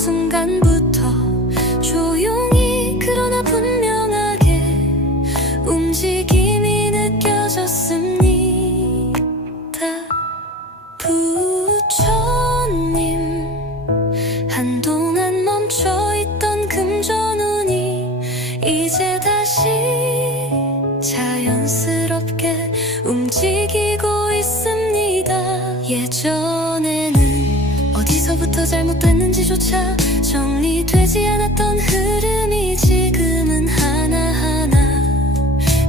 순간부터 조용히 그러나 분명하게 움직임이 느껴졌습니다. 부처님, 한동안 멈춰있던 금전운이 이제 다시 자연스럽게 움직이고 있습니다. 예전에는 어디서부터 잘못됐는지조차 정리되지 않았던 흐름이 지금은 하나하나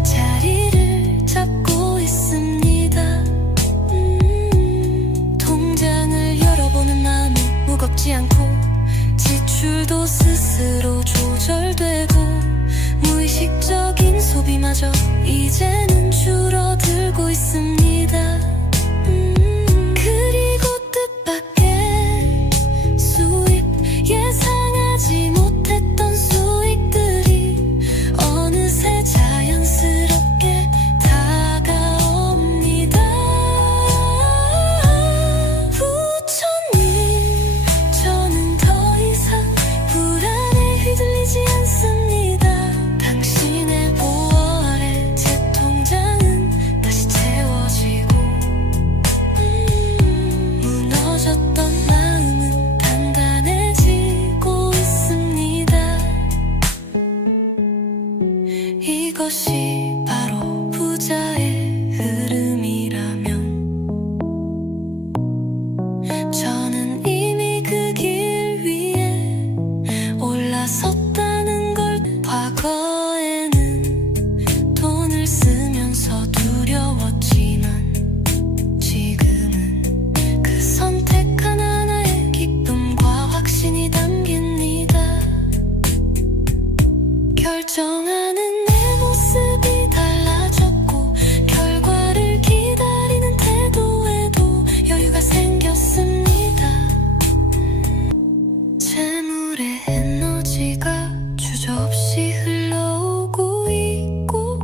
자리를 잡고 있습니다. 통장을 열어보는 마음이 무겁지 않고 지출도 스스로 조절되고 무의식적인 소비마저 이제는 줄어들고 있습니다. 그리고 뜻밖의 수입, 예상하지 못했던 수익들이 어느새 자연스럽게 다가옵니다. 부처님, 저는 더 이상 불안에 휘둘리지 않습니다. 당신의 보호 아래 제 통장은 다시 채워지고 무너졌던 마음은 단단해지고 있습니다. 이것이 바로 부자의 흐름이라면 저는 이미 그 길 위에 올라섰다는 걸. 과거에는 돈을 쓰면서 두려웠지만 지금은 그 선택 하나하나에 기쁨과 확신이 담깁니다. 결정하는 내 모습이 달라졌고 결과를 기다리는 태도에도 여유가 생겼습니다. 재물의 에너지가 주저없이 흘러오고 있고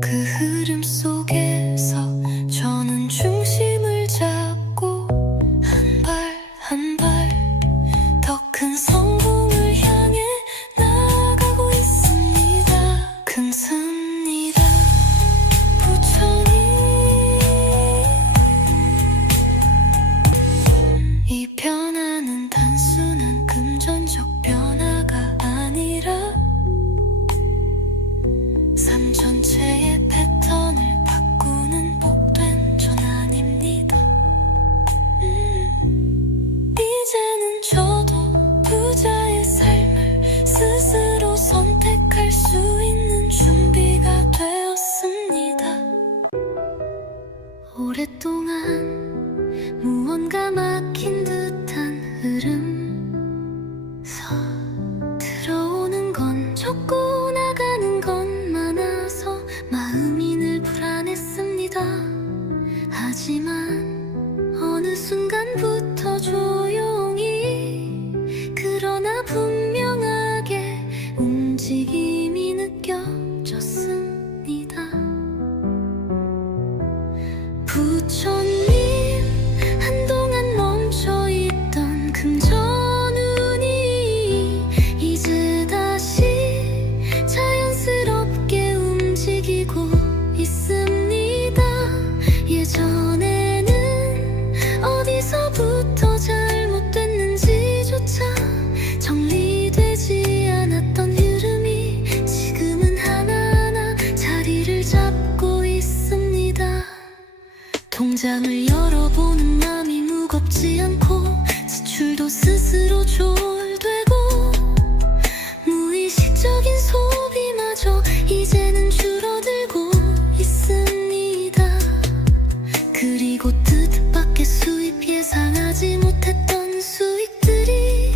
그 흐름 속에서 저는 중심을 잡고 한 발 한 발 더 큰 성공을 향해 나아가고 있습니다. 금습니다. 부처님, 이 변화는 단순한 금전적 변화가 아니라 삶 전체의 패턴을 바꾸는 복된 전환입니다. 이제는 저도 부자의 삶을 스스로 선택할 수 있는 준비가 되었습니다. 오랫동안 무언가 막힌 듯한 흐름, 들어오는 건 적고 나가는 건 많아서 마음이 늘 불안했습니다. 하지만 어느 순간부터 조용히 그러나 분명하게 움직임이 느껴졌습니다. 부처님, 한동안 멈춰있던 금전운이 이제 다시 자연스럽게 움직이고 있습니다. 예전에는 어디서부터 잘못됐는지조차 정리되지 않았던 흐름이 지금은 하나하나 자리를 잡고 있습니다. 통장을 열어보는 마음이 무겁지 않고 지출도 스스로 조절되고 무의식적인 소비마저 이제는 줄어들고 있습니다. 그리고 뜻밖의 수입, 예상하지 못했던 수익들이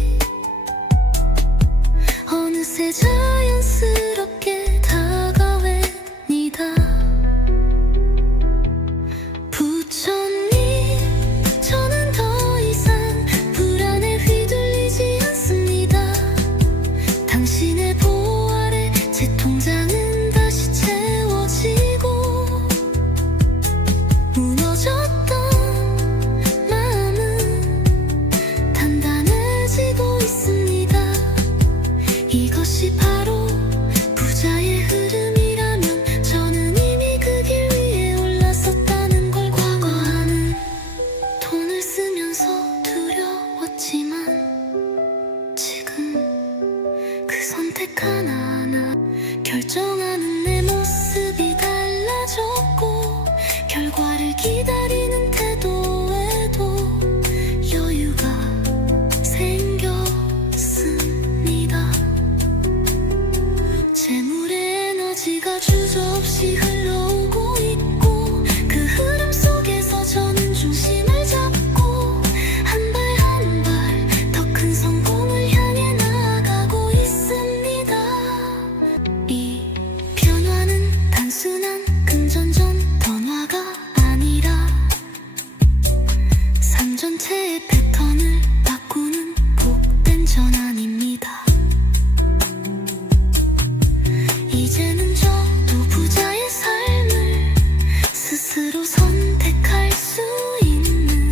어느새 자연스럽게 다가옵니다. 부처님, 저는 더 이상 불안에 휘둘리지 않습니다. 당신의 보호 아래 제 통장은 다시 채워지고 무너졌던 마음은 중심을 잡고 한 발 한 발 더 큰 성공을 향해 나아가고 있습니다. 이 변화는 단순한 금전전 변화가 아니라 삶 전체의 패턴을 바꾸는 복된 전환입니다. 이제는 저도 부자의 삶을 스스로 선택할 수 있는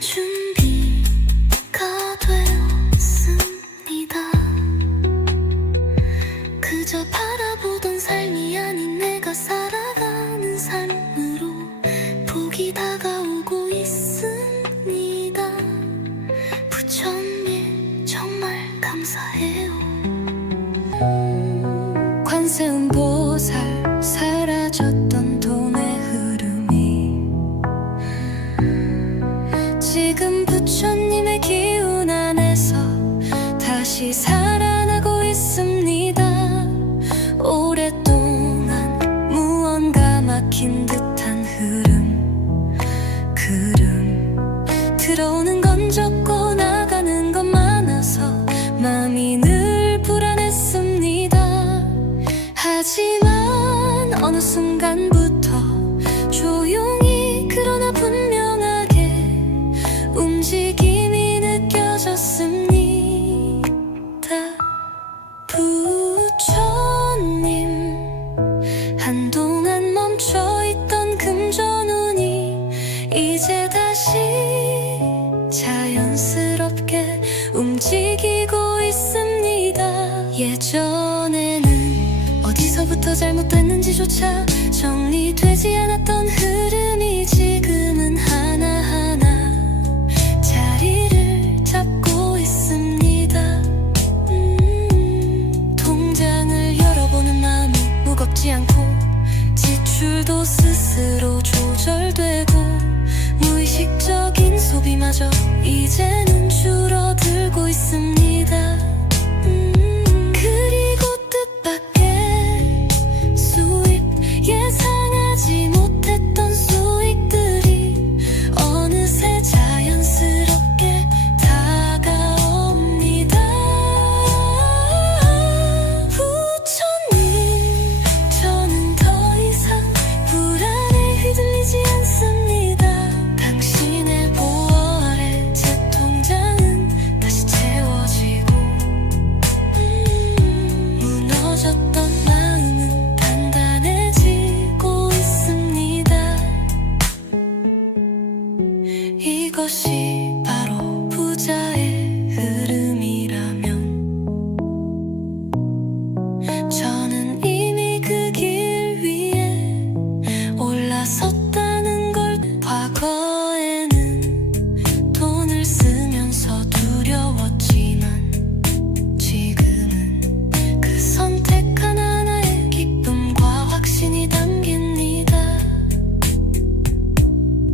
준비가 되었습니다. 그저 바라보던 삶이 아닌 내가 살아가는 삶으로 복이 다가오고 있습니다. 부처님 정말 감사해요. 관세음보살 사라졌던 돈의 흐름이 지금 부처님의 기운 안에서 다시 살아나고 있습니다. 오랫동안 무언가 막힌 듯한 흐름 들어오는 건 적고 나가는 건 많아서 마음이 늘 불안했습니다. 하지만 어느 순간부터 조용히 그러나 분명하게 움직임이 느껴졌습니다. 부처님, 한동안 멈춰있던 금전운이 이제 다시 자연스럽게 움직이고 있습니다. 예전에는 어디서부터 잘못됐는지조차 정리되지 않았던 흐름이 지금은 하나하나 자리를 잡고 있습니다. 통장을 열어보는 마음이 무겁지 않고 지출도 스스로 조절되고 무의식적인 소비마저 이제는 줄어들고 있습니다. 그리고 뜻밖의 수입, 예상하지 못했던 수익들이 어느새 자연스럽게 다가옵니다. 부처님, 저는 더 이상 불안에 휘둘리지 않습니다. 당신의 보호 아래 제 통장은 다시 채워지고 무너졌던 마음은 단단해지고 있습니다. 이것이 바로 부자의 흐름이라면 저는 이미 그 길 위에 올라섰다는 걸. 과거에는 돈을 쓰면서 두려웠지만 지금은 그 선택 하나하나에 기쁨과 확신이 담깁니다.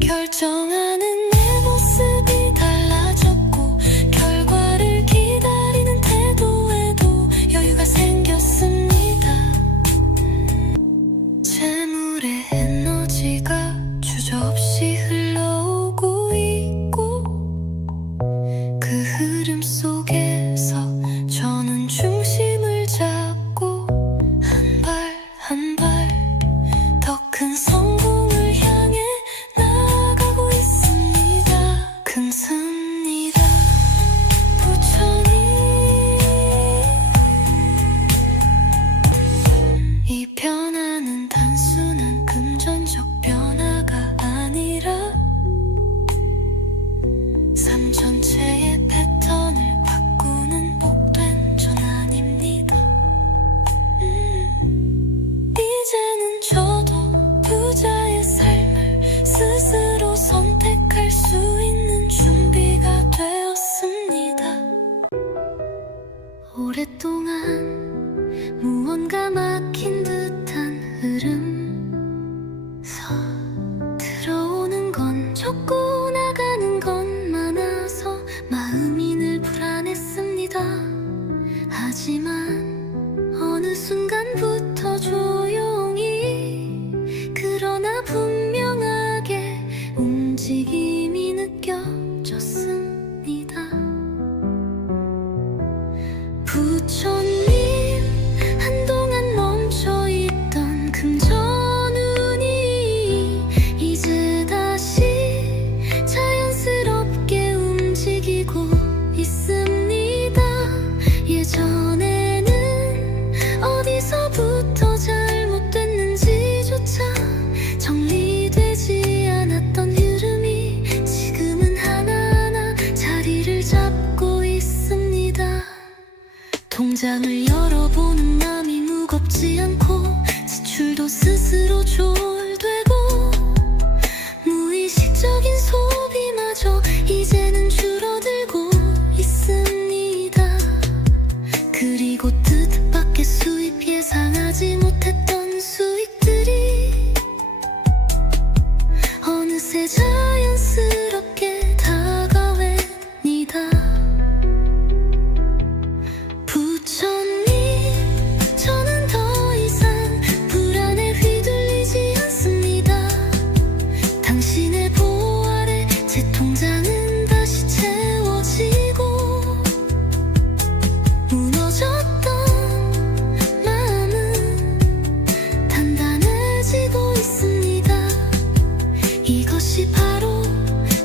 결정하는 내 모습이 달라졌고 결과를 기다리는 태도에도 여유가 생겼습니다. 재물의 에너지가 주저없이 흘러오고 있고 그 흐름 속에서 저는 중심을 잡고 한 발 한 발 더 큰 성공을 향해 나아가고 있습니다. 금습니다. 부처님, 이 변화는 단순한 금전적 변화가 아니라 삶 전체의 패턴을 바꾸는 복된 전환입니다. 이제는 저도 부자의 삶을 스스로 선택할 수 있는 준비가 되었습니다. 오랫동안 무언가 막힌 듯한 흐름 들어오는 건 적고 나가는 건 많아서 마음이 늘 불안했습니다. 하지만 어느 순간부터 조용히 그러나 분명하게 움직이 통장을 열어보는 맘이 무겁지 않고 지출도 스스로 조율되고 무의식적인 소비마저 이제는 줄어들고 있습니다. 그리고 뜻밖의 수입, 예상하지 못했던 수익들이 어느새 자연스럽게 다가옵니다. 부처님, 저는 더 이상 불안에 휘둘리지 않습니다. 당신의 보호 아래 제 통장은 다시 채워지고 무너졌던 마음은 단단해지고 있습니다. 이것이 바로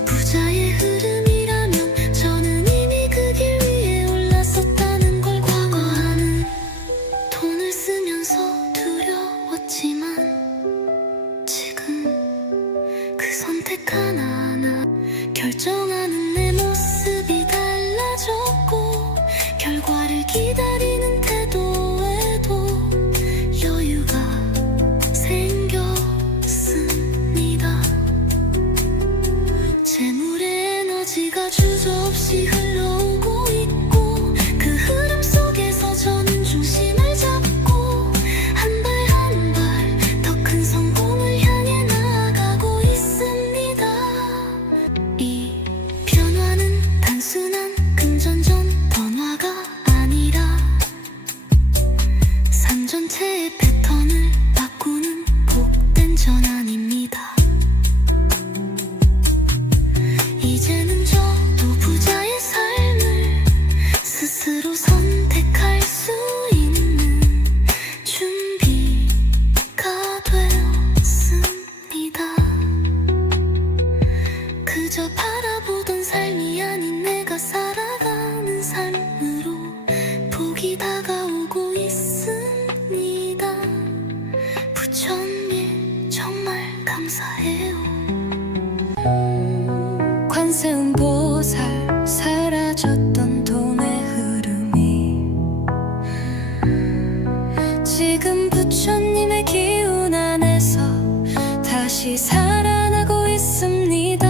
부자의 흐름이라면 저는 이미 그 길 위에 올랐었다는 걸. 과거와는 돈을 쓰면서 두려웠지만 지금 그 선택 하나하나 결정하는 내 모습이 달라졌고 결과를 기다리는 태도에도 여유가 생겼습니다. 재물의 에너지가 주저없이 흘러오고 있고 그 흐름 속에서 저는 중심을 잡고 한 발 한 발 더 큰 성공을 향해 나아가고 있습니다. 이 변화는 단순한 금전전 변화가 아니라 삶 전체의 패턴을 바꾸는 복된 전환입니다. 이제는 저도 부자의 삶을 스스로 선택할 수 있는 준비가 되었습니다. 그저 바라보던 삶이 아닌 내가 살아가는 삶으로 복이 다가오고 있습니다. 부처님, 정말 감사해요. 관세음보살, 사라졌던 돈의 흐름이 지금 부처님의 기운 안에서 다시 살아나고 있습니다.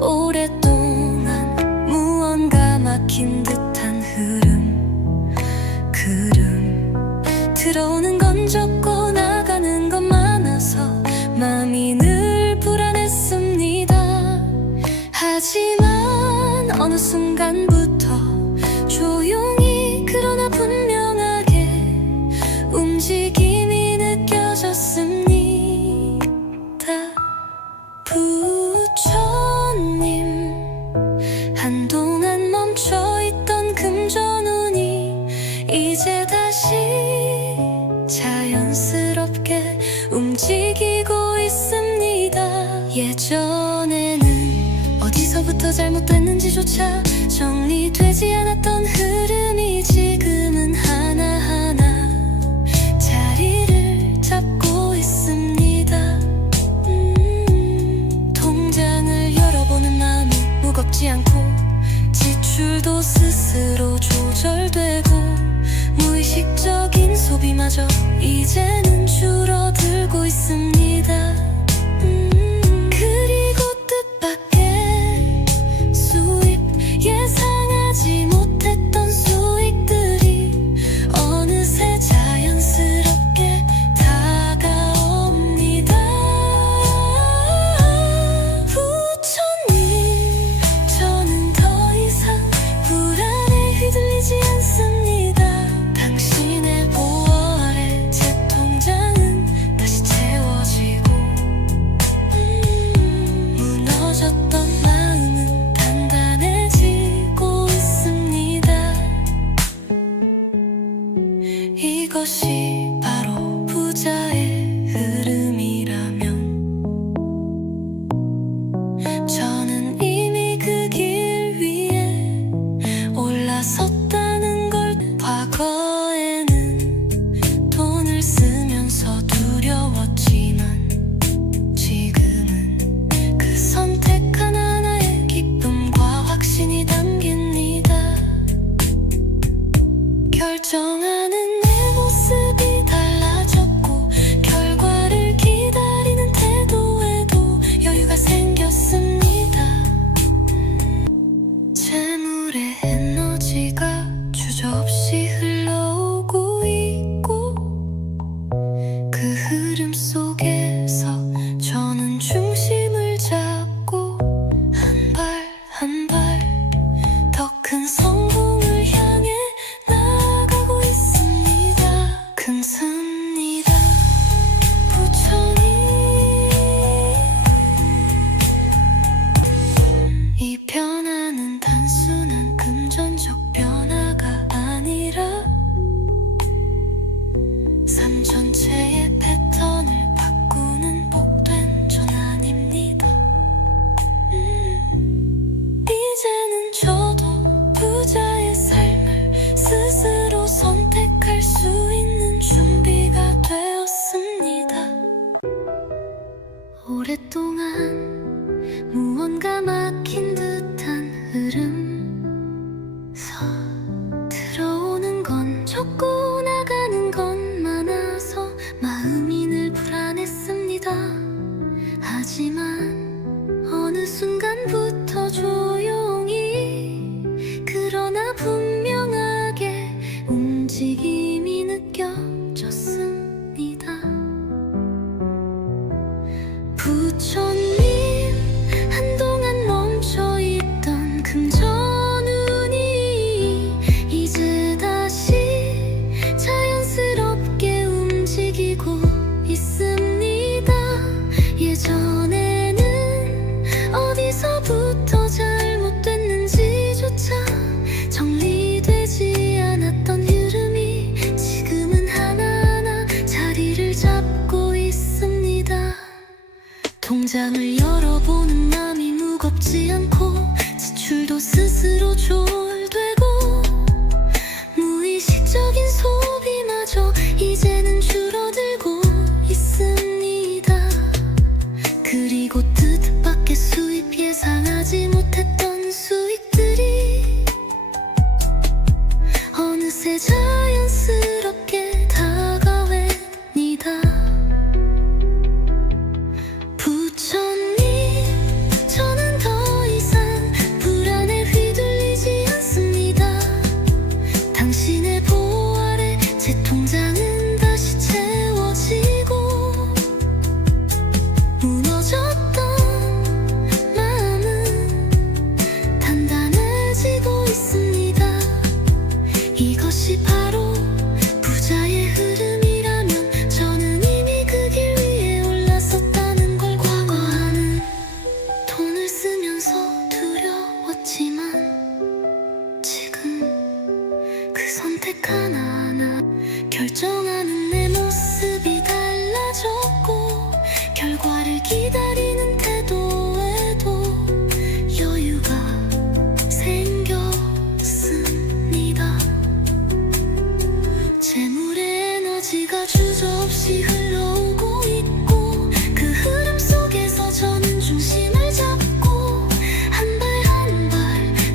오랫동안 무언가 막힌 듯한 흐름 들어오는 건 적고 나가는 건 많아서 마음이 늘 불안했습니다. 하지만 어느 순간부터 조용히 그러나 분명하게 움직임이 느껴졌습니다. 부처님, 한동안 멈춰있던 금전운이 이제 다시 자연스럽게 움직이고 있습니다. 예전에는 어디서부터 잘못됐는지조차 정리되지 않았던 흐름이 지금은 하나하나 자리를 잡고 있습니다. 통장을 열어보는 마음이 무겁지 않고 지출도 스스로 조절되고 무의식적인 소비마저 이제는 줄어들고 있습니다. 그리고 뜻밖의 수입, 예상하지 못했던 수익들이 어느새 자연스럽게 다가옵니다. 부처님, 저는 더 이상 불안에 휘둘리지 않습니다. 당신의 보호 아래 제 통장은 다시 채워지고 어느 순간부터 조용히 그러나 분명하게 움직임이 느껴졌습니다. 부처님, 한동안 멈춰있던 금전운이 이제 다시 자연스럽게 움직이고 있습니다. 예전에는 어디서부터 잘못됐는지조차 정리되지 않았던 흐름이 지금은 하나하나 자리를 잡고 있습니다. 통장을 열어보는 맘이 무겁지 않고 지출도 스스로 조율되고 무의식적인 소비마저 이제는 줄어들고 있습니다. 그리고 뜻밖의 수입, 예상하지 못했던 수익들이 어느새 자연스럽게 다가옵니다. 부처님, 저는 더 이상 불안에 휘둘리지 않습니다. 당신의 보호 아래 제 통장은 다시 채워지고 무너졌던 마음은 단단해지고 있습니다. 이것이 바로 부자의 흐름이라면 저는 이미 그 길 위에 올랐었다는 걸. 과거와는 돈을 쓰면서 두려웠지만 지금 그 선택 하나하나 결정하는 내 모습이 달라졌고 결과를 기다리는 태도에도 여유가 생겼습니다. 재물의 에너지가 주저없이 흘러오고 있고 그 흐름 속에서 저는 중심을 잡고 한 발 한 발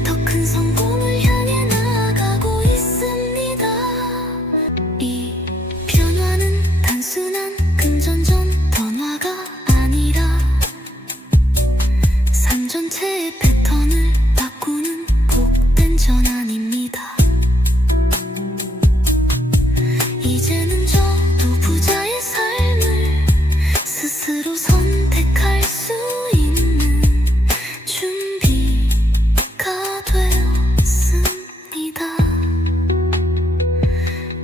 더 큰 성공을 향해 나아가고 있습니다. 이 변화는 단순한 금전전 변화가 아니라 삶 전체의 패턴을 바꾸는 복된 전환입니다. 이제는 저도 부자의 삶을 스스로 선택할 수 있는 준비가 되었습니다.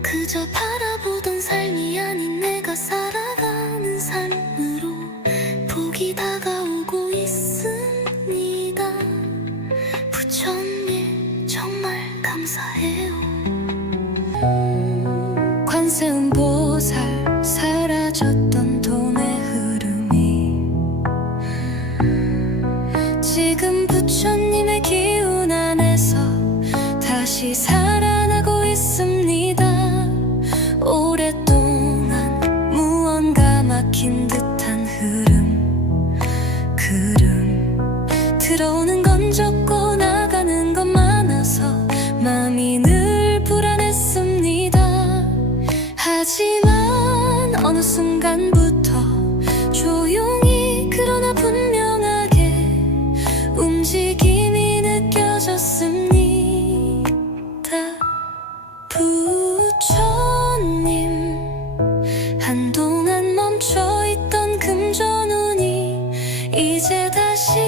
그저 바라보던 삶이 아닌 내가 살아가는 삶으로 복이 다가오고 있습니다. 부처님, 정말 감사해요. 관세음보살, 사라졌던 돈의 흐름이 지금 부처님의 기운 안에서 다시 살아나고 있습니다. 오랫동안 무언가 막힌 듯한 흐름 들어오는 건 적고 나가는 건 많아서 마음이 늘 불안했습니다. 하지만 어느 순간부터 조용히 그러나 분명하게 움직임이 느껴졌습니다. 부처님, 한동안 멈춰있던 금전운이 이제 다시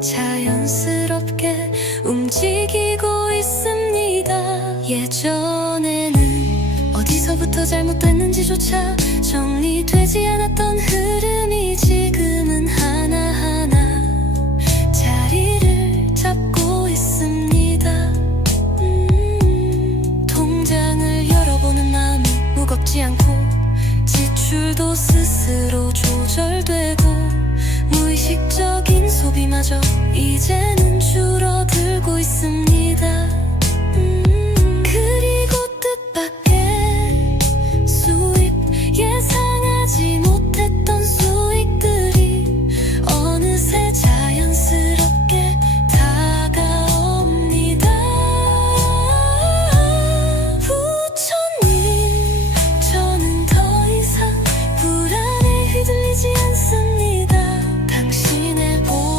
자연스럽게 움직이고 있습니다. 예전에는 어디서부터 잘못됐는지조차 정리되지 않았던 흐름이 지금은 하나하나 자리를 잡고 있습니다. 통장을 열어보는 마음이 무겁지 않고 지출도 스스로 조절되고 무의식적인 소비마저 이제는 줄어들고 있습니다. 그리고 뜻밖의 수입, 예상하지 못했던 수익들이 어느새 자연스럽게 다가옵니다. 부처님, 저는 더 이상 불안에 휘둘리지 않습니다. 당신의 보호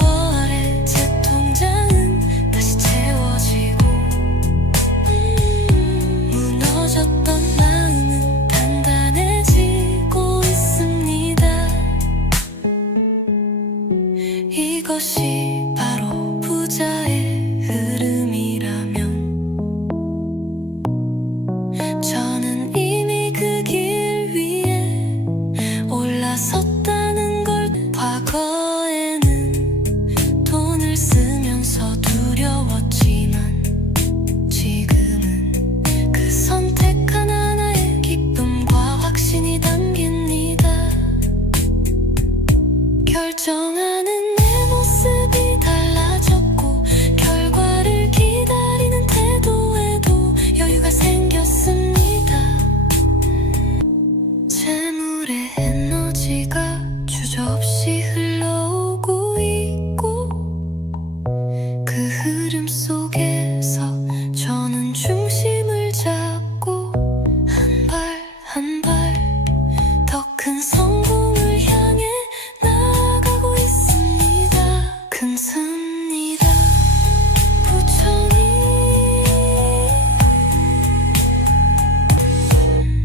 이것이 바로 부자의 흐름이라면 저는 이미 그 길 위에 올라섰다는 걸. 과거에는 돈을 쓰면서 두려웠지만 지금은 그 선택 하나하나에 기쁨과 확신이 담깁니다. 결정하는 내 모습이 달라졌고 결과를 기다리는 태도에도 여유가 생겼습니다. 재물의 에너지가 주저없이 흘러오고 있고 그 흐름 속에서 저는 중심을 잡고 한 발 한 발 더 큰 성공을 향해 나아가고 있습니다. 금습니다. 부천이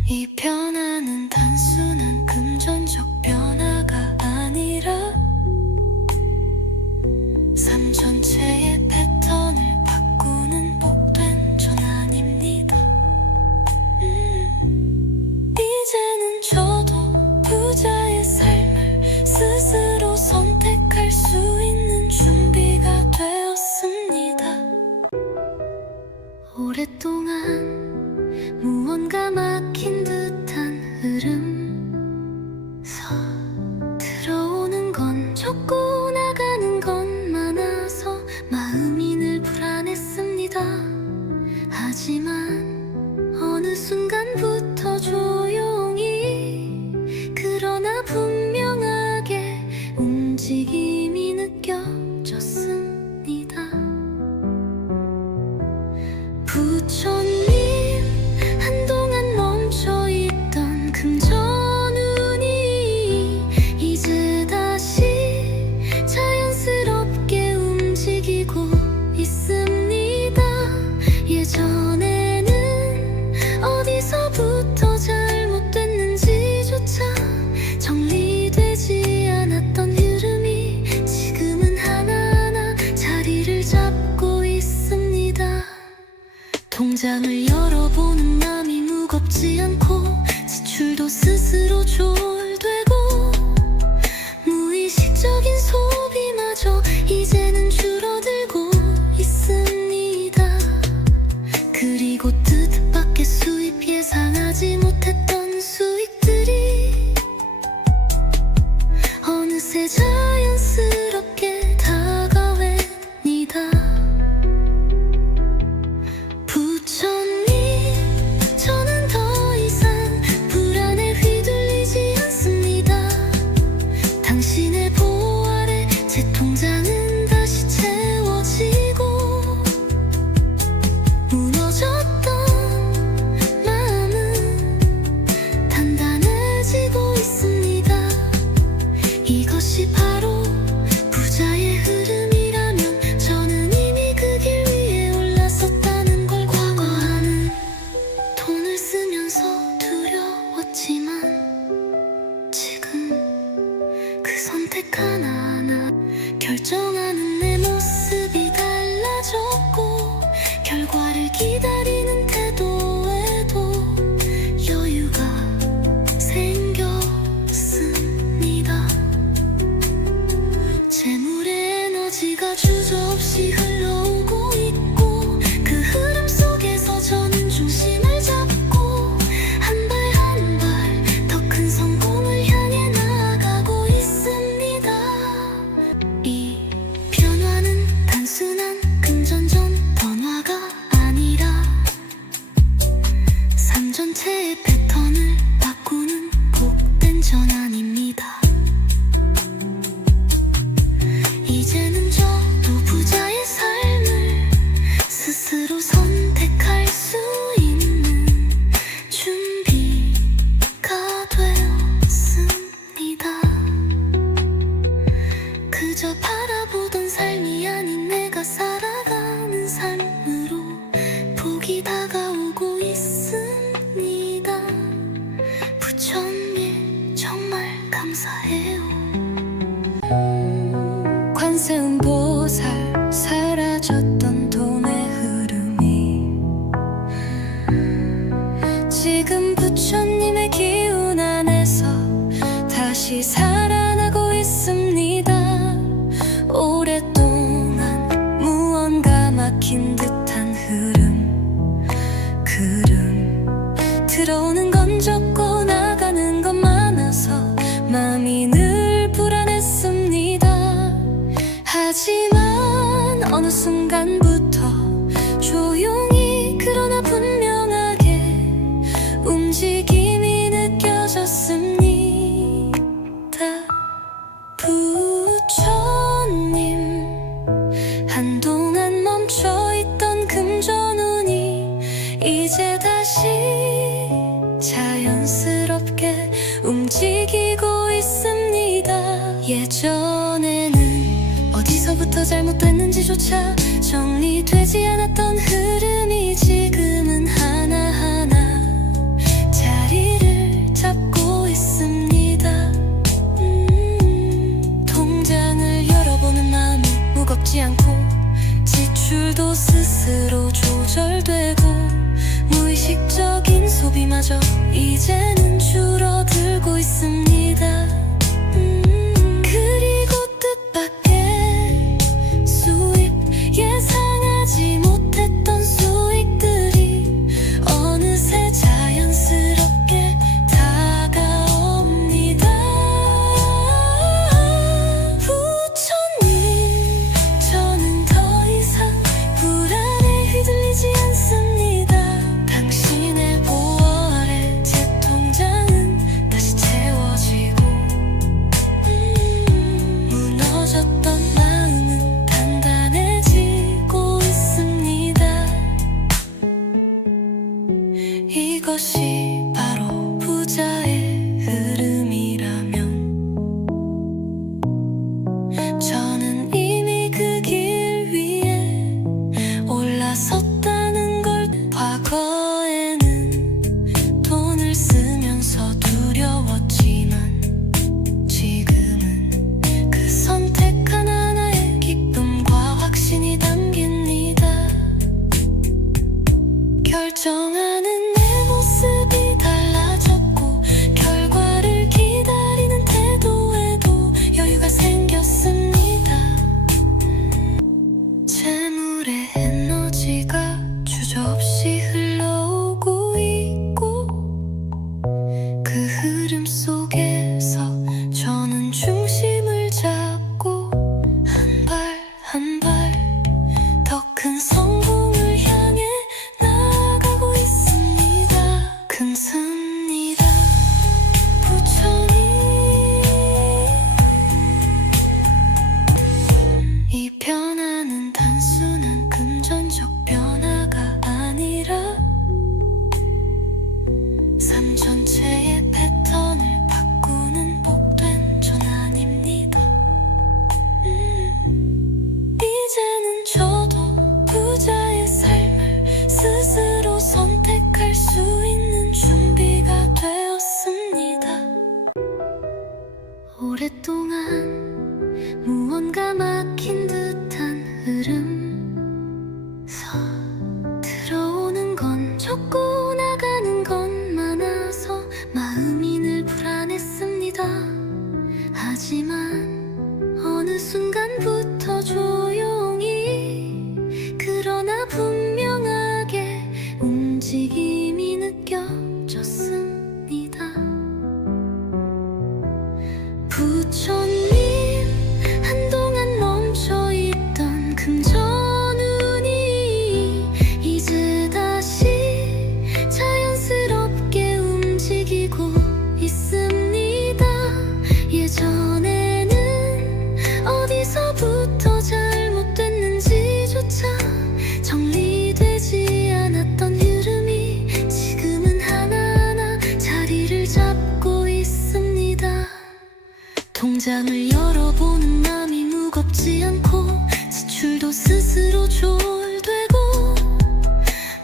이 변화는 단순한 금전적 변화가 아니라 삶 전체의 패턴을 바꾸는 복된 전환입니다. 이제는 저도 부자의 삶을 스스로 선택할 수 있는 준비가 되었습니다. 오랫동안 무언가 막힌 듯한 흐름 들어오는 건 적고 나가는 건 많아서 마음이 늘 불안했습니다. 하지만 어느 순간부터 조용히 그러나 분명하게 움직임이 느껴졌습니다. 부처님, 한동안 멈춰있던 금전운이 이제 다시 자연스럽게 움직이고 있습니다. 예전에는 어디서부터 잘못됐는지조차 정리되지 않았던 흐름이 지금은 하나하나 자리를 잡고 있습니다. 통장을 열어보는 마음이 무겁지 않고 지출도 스스로 조율되고 무의식적인 소비마저 이제는 줄어들고 있습니다. 그리고 뜻밖의 수입, 예상하지 못했던 수익들이 어느새 자연스럽게 다가옵니다. 부처님, 저는 더 이상 불안에 휘둘리지 않습니다. 당신의 보호 아래 제 통장은 다시 채워지고 무너졌던 마음은 단단해지고 있습니다. 이것이 바로 부자의 흐름이라면 저는 이미 그 길 위에 올라섰다는 걸. 과거에는 돈을 쓰면서 두려웠지만 지금 그 선택 하나하나 결정하는 내 모습이 달라졌고 결과를 기다리는 태도에도 여유가 생겼습니다. 재물의 에너지가 주저없이 흘러오고 있고 그 흐름 속에서 저는 중심을 잡고 한 발 한 발 더 큰 성공을 향해 나아가고 있습니다. 이 변화는 단순한 금전적 변화가 아니라 삶 전체의 패턴을 바꾸는 복된 전환입니다. 이제는 저도 부자의 삶을 스스로 선택할 수 있는 준비가 되었습니다. 그저 바라보던 삶이 아닌 내가 살아가는 삶으로 복이 다가오고 있습니다. 부처님, 정말 감사해요. 관세음보 살살 사라졌던 돈의 흐름이 지금 부처님의 기운 안에서 다시 살아나고 있습니다. 오랫동안 무언가 막힌 듯한 흐름 들어오는 건 적고 나가는 건 많아서 마음이 늘 불안했습니다. 하지만 어느 순간부터 조용히 그러나 분명하게 움직임이 느껴졌습니다. 부처님, 한동안 멈춰있던 금전운이 이제 다시 자연스럽게 움직이고 있습니다. 예전에는 어디서부터 잘못됐는지조차 정리되지 않았던 흐름이 지금은 하나하나 자리를 잡고 있습니다. 통장을 열어보는 마음이 무겁지 않고 지출도 스스로 조절되고 무의식적인 소비마저 이제는 줄어들고 있습니다. 그리고 뜻밖의 수입, 예상하지 못했던 수익들이 어느새 자연스럽게 다가옵니다. 부처님, 저는 더 이상 불안에 휘둘리지 않습니다. 당신의 보호 아래 제 통장은 다시 채워지고 무너졌던 마음은 단단해지고 있습니다. 이것이 바로 부자의 흐름이라면 저는 이미 그 길 위에 올라섰다는 걸. 과거에는 돈을 쓰면서 두려웠지만 지금은 그 선택 하나하나에 기쁨과 확신이 담깁니다. 결정하는 내 모습이 달라졌고 결과를 기다리는 태도에도 여유가 생겼습니다. 재물의 에너지가 주저없이 흘러오고 있고 그 흐름 속에서 저는 중심을 잡고 한 발 한 발 더 큰 성공을 향해 나아가고 있습니다. 금습니다. 부처님, 이 변화는 단순한 금전적 변화가 아니라 삶 전체의 패턴을 바꾸는 복된 전환입니다. 이제는 저도 부자의 삶을 스스로 선택할 수 있는 준비가 되었습니다. 오랫동안 무언가 막힌 듯한 흐름 들어오는 건 적고 나가는 건 많아서 마음이 늘 불안했습니다. 하지만 어느 순간부터 조용히 그러나 분명하게 움직임이 느껴졌습니다. 부처님, 한동안 멈춰있던 금전운이 이제 다시 자연스럽게 움직이고 있습니다. 예전에는 어디서부터 잘못됐는지조차 정리되지 않았던 흐름이 지금은 하나하나 자리를 잡고 있습니다. 통장을 열어보는 마음이 무겁지 않고 지출도 스스로 조절되고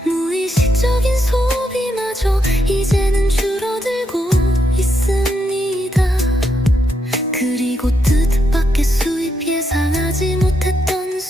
무의식적인 소비마저 이제는 줄어들고 있습니다. 그리고 뜻밖의 수입, 예상하지 못했던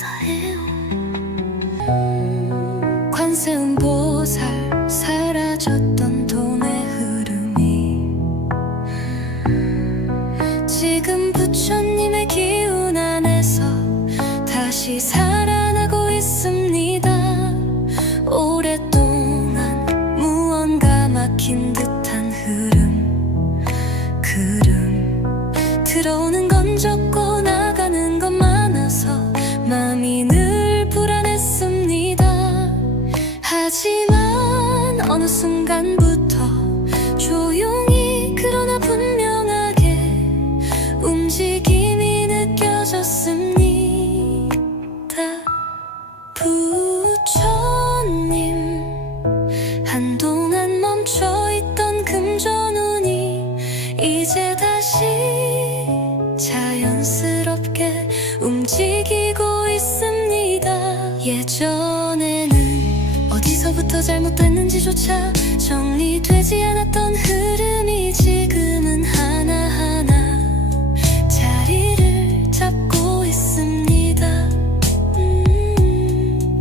감사해요. 관세음보살 사라졌던 돈의 흐름이 지금 부처님의 기운 안에서 다시 살아나고 있습니다. 오랫동안 무언가 막힌 듯한 흐름 들어오는 건 적고 나가는 건 많아서 마음이 늘 불안했습니다. 하지만 어느 순간부터 조용히 그러나 분명하게 움직임이 느껴졌습니다. 부처님, 한동안 멈춰있던 금전운이 이제 다시 자연스럽게 움직이고 있습니다. 예전에는 어디서부터 잘못됐는지조차 정리되지 않았던 흐름이 지금은 하나하나 자리를 잡고 있습니다.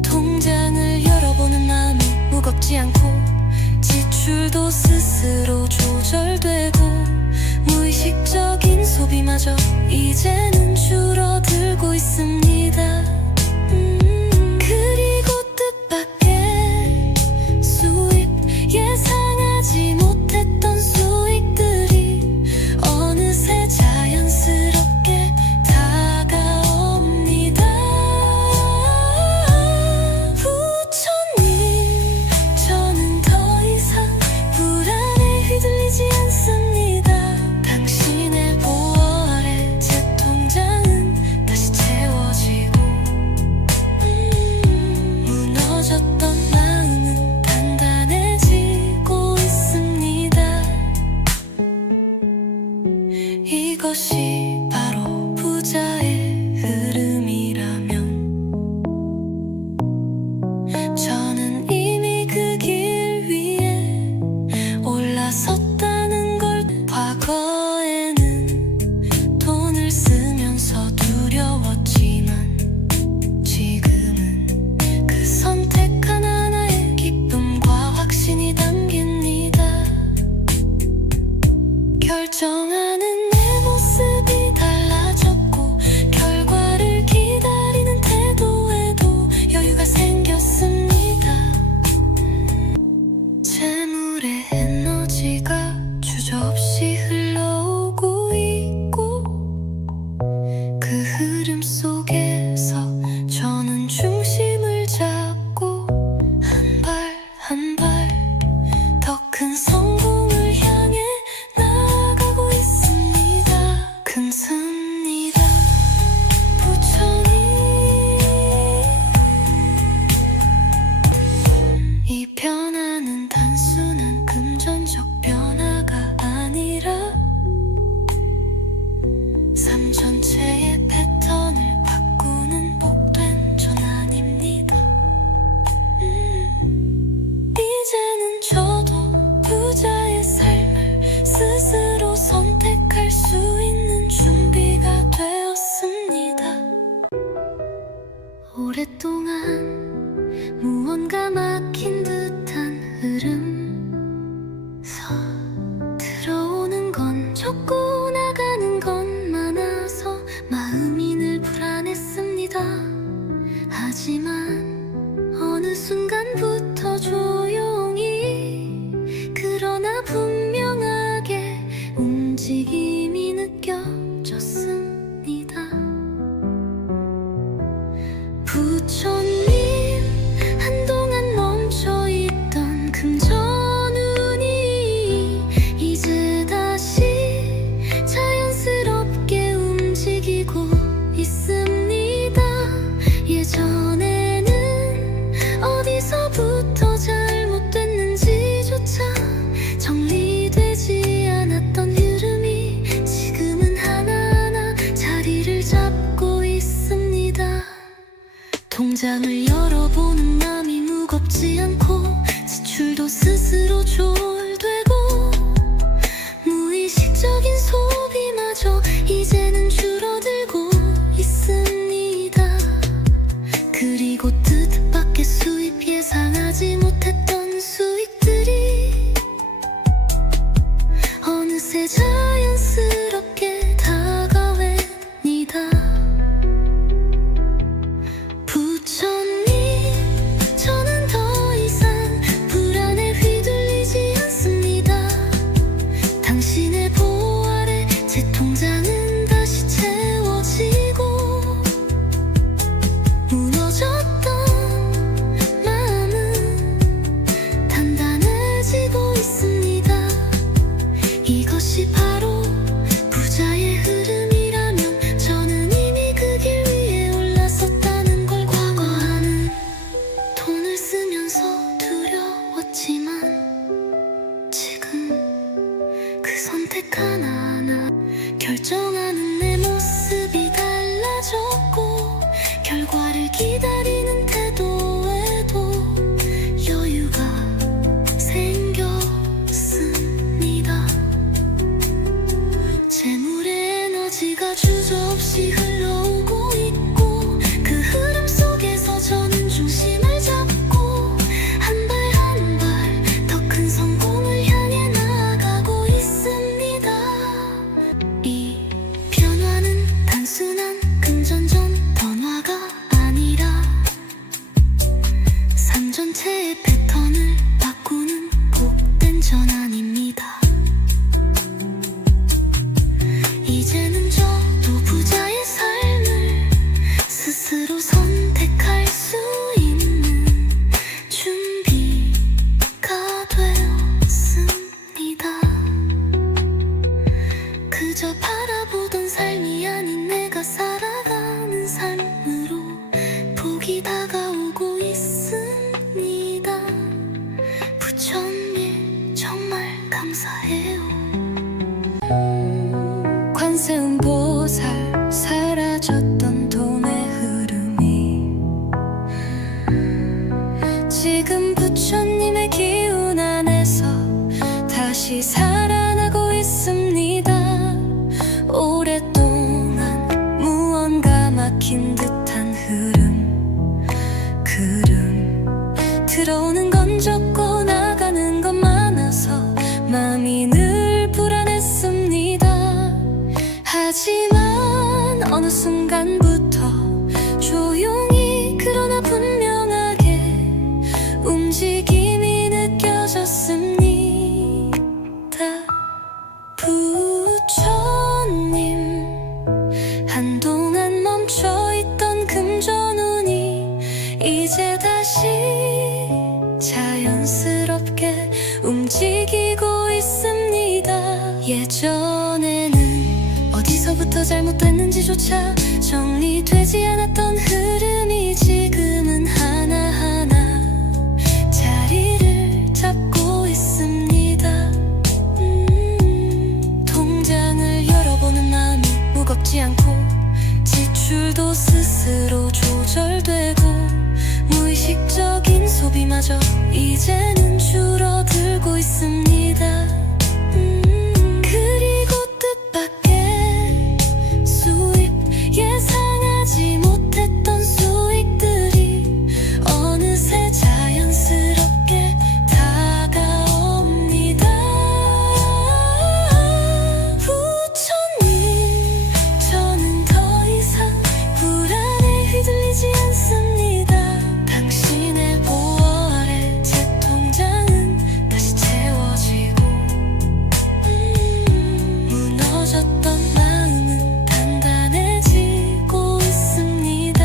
통장을 열어보는 마음이 무겁지 않고 지출도 스스로 조절되고 무의식적인 소비마저 이제는 줄어들고 있습니다. 그리고 뜻밖의 수입, 예상하지 못했던 수익들이 어느새 자연스럽게 다가옵니다. 부처님, 저는 더 이상 불안에 휘둘리지 않습니다. 당신의 보호 아래 제 통장은 다시 채워지고 무너졌던 마음은 단단해지고 있습니다. 이것이 바로 부자의 흐름이라면 저는 이미 그 길 위에 올라섰다는 걸. 과거에는 돈을 쓰면서 두려웠지만 지금은 그 선택 하나하나에 기쁨과 확신이 담깁니다. 결정하는 내 모습이 달라졌고 결과를 기다리는 태도에도 여유가 생겼습니다. 재물의 에너지가 주저없이 흘러오고 있고 그 흐름 속에서 저는 중심을 잡고 한 발 한 발 더 큰 성공을 향해 나아가고 있습니다. 금습니다. 부처님, 이 변화는 단순한 금전적 변화가 아니라 삶 전체의 패턴을 바꾸는 복된 전환입니다. 이제는 저도 부자의 삶을 스스로 선택할 수 있는 준비가 되었습니다. 오랫동안 무언가 막힌 듯한 흐름 들어오는 건 적고 나가는 건 많아서 마음이 늘 불안했습니다. 하지만 어느 순간부터 조용히 그러나 분명하게 움직임이 느껴졌습니다. 부처님, 한동안 멈춰있던 금전운이 이제 다시 자연스럽게 움직이고 있습니다. 예전에는 어디서부터 잘못됐는지조차 정리되지 않았던 흐름이 지금은 하나하나 자리를 잡고 있습니다. 통장을 열어보는 마음이 무겁지 않고 지출도 스스로 조절되고 무의식적인 소비마저 이제는 줄어들고 있습니다. 어느 순간부터 조용히 그러나 분명하게 움직임이 느껴졌습니다. 부처님, 한동안 멈춰있던 금전운이 이제 다시 자연스럽게 움직이고 있습니다. 예전에는 어디서부터 잘못됐는지조차 정리되지 않았던 흐름이 지금은 하나하나 자리를 잡고 있습니다. 통장을 열어보는 마음이 무겁지 않고 지출도 스스로 조절되고 무의식적인 소비마저 이제는 줄어들고 있습니다. 그리고 뜻밖의 수입, 예상하지 못했던 수익들이 어느새 자연스럽게 다가옵니다. 부처님, 저는 더 이상 불안에 휘둘리지 않습니다. 당신의 보호 아래 제 통장은 다시 채워지고 무너졌던 마음은 단단해지고 있습니다.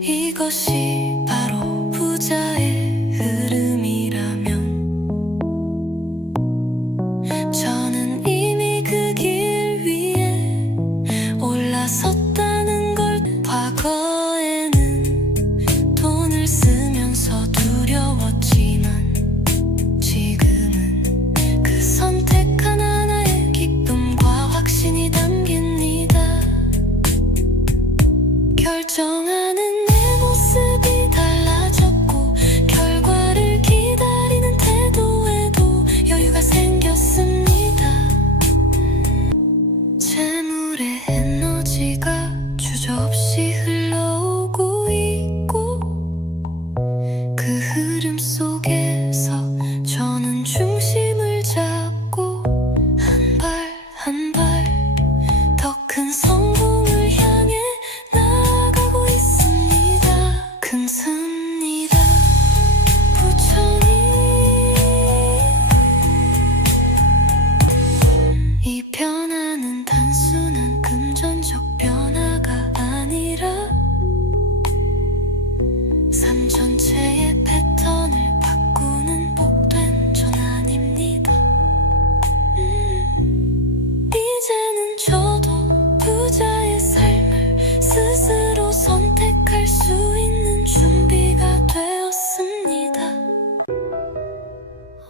이것이 바로 부자의 흐름이라면 저는 이미 그 길 위에 올라섰다는 걸. 과거에는 돈을 쓰면서 두려웠지만 지금은 그 선택 하나하나에 기쁨과 확신이 담깁니다. 결정하는 내 모습이 달라졌고 결과를 기다리는 태도에도 여유가 생겼습니다. 재물의 에너지가 주저없이 흘러오고 있고 그 흐름 속에서 저는 중심을 잡고 한 발 한 발 더 큰 성공을 향해 나아가고 있습니다. 금습니다. 부처님, 이 변화는 단순한 금전적 변화가 아니라 삶 전체의 패턴을 바꾸는 복된 전환입니다. 이제는 저도 부자의 삶을 스스로 선택할 수 있는 준비가 되었습니다.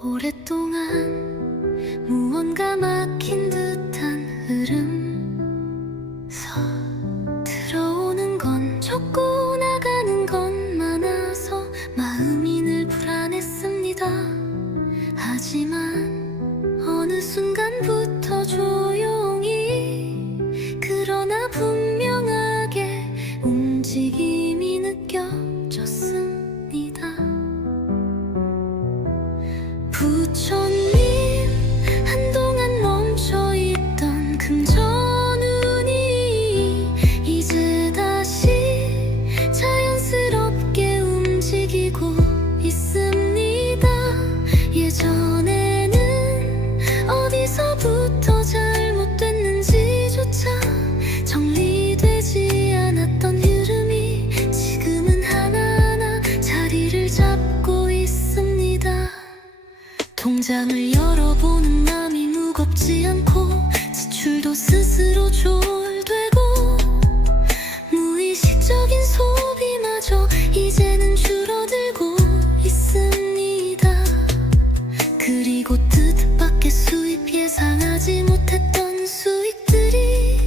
오랫동안 무언가 막힌 듯한 흐름, 들어오는 건 적고 나가는 건 많아서 마음이 늘 불안했습니다. 하지만 어느 순간부터 조용히 그러나 분명하게 움직임이 느껴졌습니다. 부처님, 한동안 멈춰있던 금전운이 이제 다시 자연스럽게 움직이고 있습니다. 예전에는 어디서부터 잘못됐는지조차 정리되지 않았던 흐름이 지금은 하나하나 자리를 잡고 있습니다. 통장을 열어보는 마음이 무겁지 않고 지출도 스스로 조절되고 무의식적인 소비마저 이제는 줄어들고 있습니다. 그리고 뜻밖의 수입, 예상하지 못했던 수익들이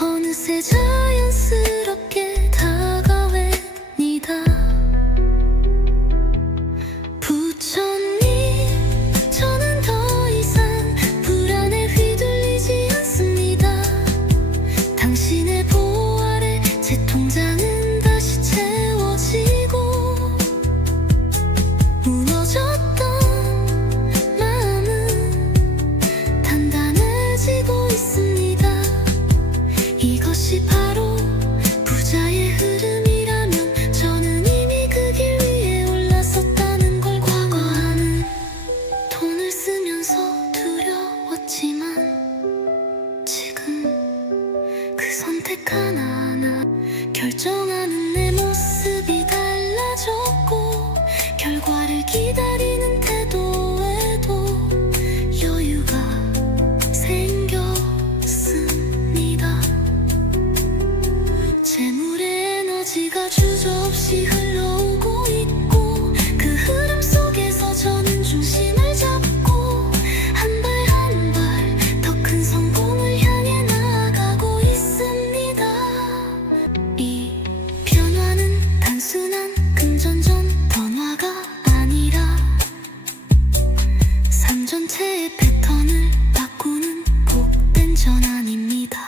어느새 자연스럽게 다가옵니다. 부처님, 저는 더 이상 불안에 휘둘리지 선택 하나하나 결정하는 내 모습이 달라졌고, 결과를 기다리는 태도에도 여유가 생겼습니다. 재물의 에너지가 주저없이 흘러오고 있고, 그 흐름 속에서 저는 중심을 잡고 한 발 한 발 더 큰 성공을 향해 나아가고 있습니다. 이 변화는 단순한 금전전 변화가 아니라 삶 전체의 패턴을 바꾸는 복된 전환입니다.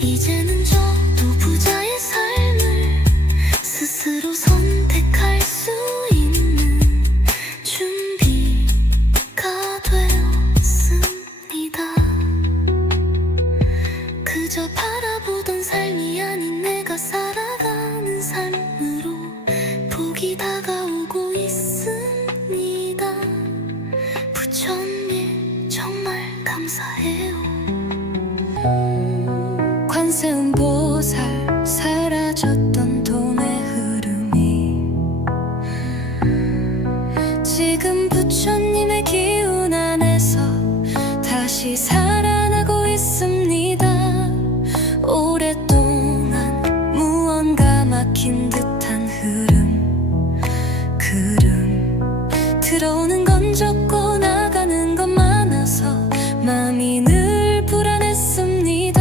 이제는 저도 부자의 삶을 스스로 선택할 수 있는 준비가 되었습니다. 그저 바라보던 삶이 아닌 내가 살아가는 삶으로 복이 다가오고 있습니다. 부처님 정말 감사해요. 관세음보살 사라졌던 돈의 흐름이 지금 부처님의 기운 안에서 다시 살아나고 있습니다. 오랫동안 무언가 막힌 듯한 흐름 들어오는 건 적고 나가는 건 많아서 마음이 늘 불안했습니다.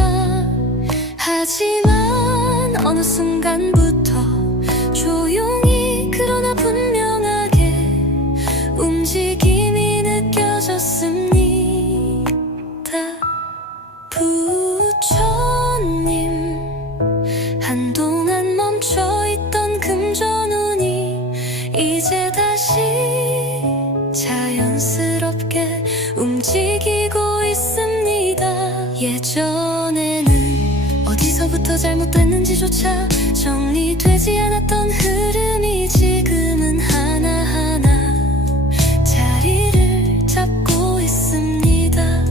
하지만 어느 순간부터 조용히 그러나 분명하게 움직임이 느껴졌습니다. 부처님, 한동안 멈춰있던 금전운이 이제 다시 자연스럽게 움직이고 있습니다. 예전에는 어디서부터 잘못됐는지조차 정리되지 않았던 흐름이 지금은 하나하나 자리를 잡고 있습니다.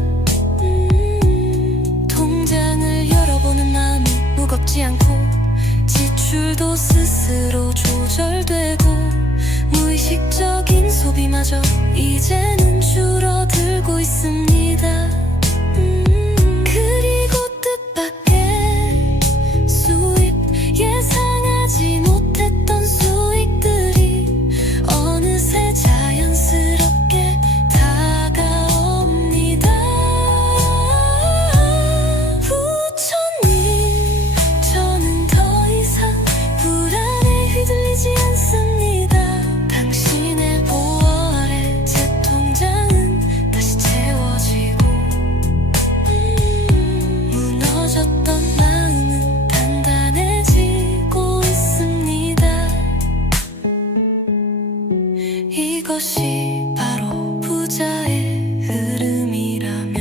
통장을 열어보는 마음이 무겁지 않고, 지출도 스스로 조절되고, 무의식적인 소비마저 이제는 줄어들고 있습니다. 그리고 뜻밖의 수입, 예상하지 못했던 수익들이 어느새 자연스럽게 다가옵니다. 부처님, 저는 더 이상 불안에 휘둘리지 않습니다. 당신의 보호 아래 제 통장은 다시 채워지고, 무너졌던 마음은 단단해지고 있습니다. 이것이 바로 부자의 흐름이라면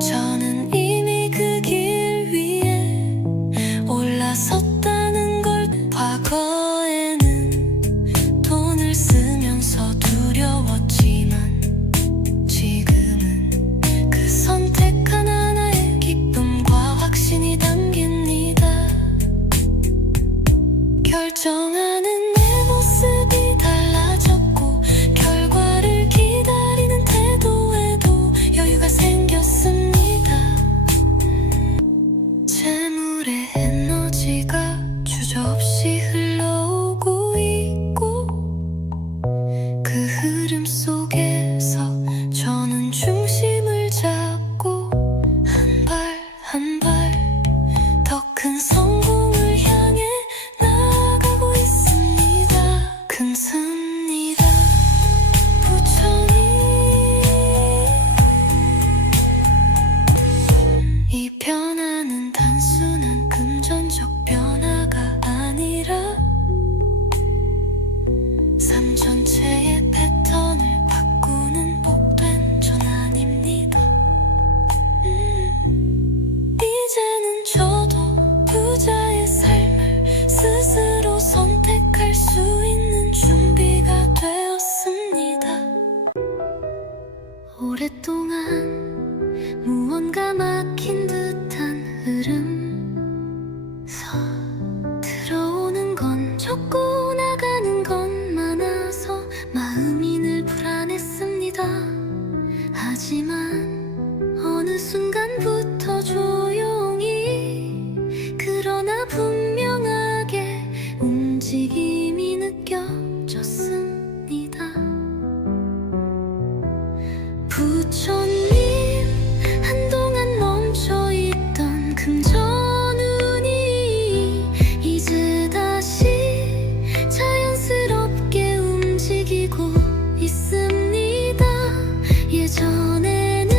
저는 이미 그 길 위에 올라섰다는 걸. 과거에는 돈을 쓰면서 두려웠지만 지금은 그 선택 하나하나에 기쁨과 확신이 담깁니다. 결정하는 내 모습이 달라졌고, 결과를 기다리는 태도에도 여유가 생겼습니다. 재물의 에너지가 주저없이 흘러오고 있고, 그 흐름 속에서 저는 중심을 잡고 한 발 한 발 더 큰 성공을 향해 나아가고 있습니다. 금습니다. 부처님, 이 변화는 단순한 금전적 변화가 아니라 삶 전체의 패턴을 바꾸는 복된 전환입니다. 이제는 저도 부자의 삶을 스스로 선택할 수 있는 준비가 되었습니다. 오랫동안 부처님, 한동안 멈춰있던 금전운이 이제 다시 자연스럽게 움직이고 있습니다. 예전에는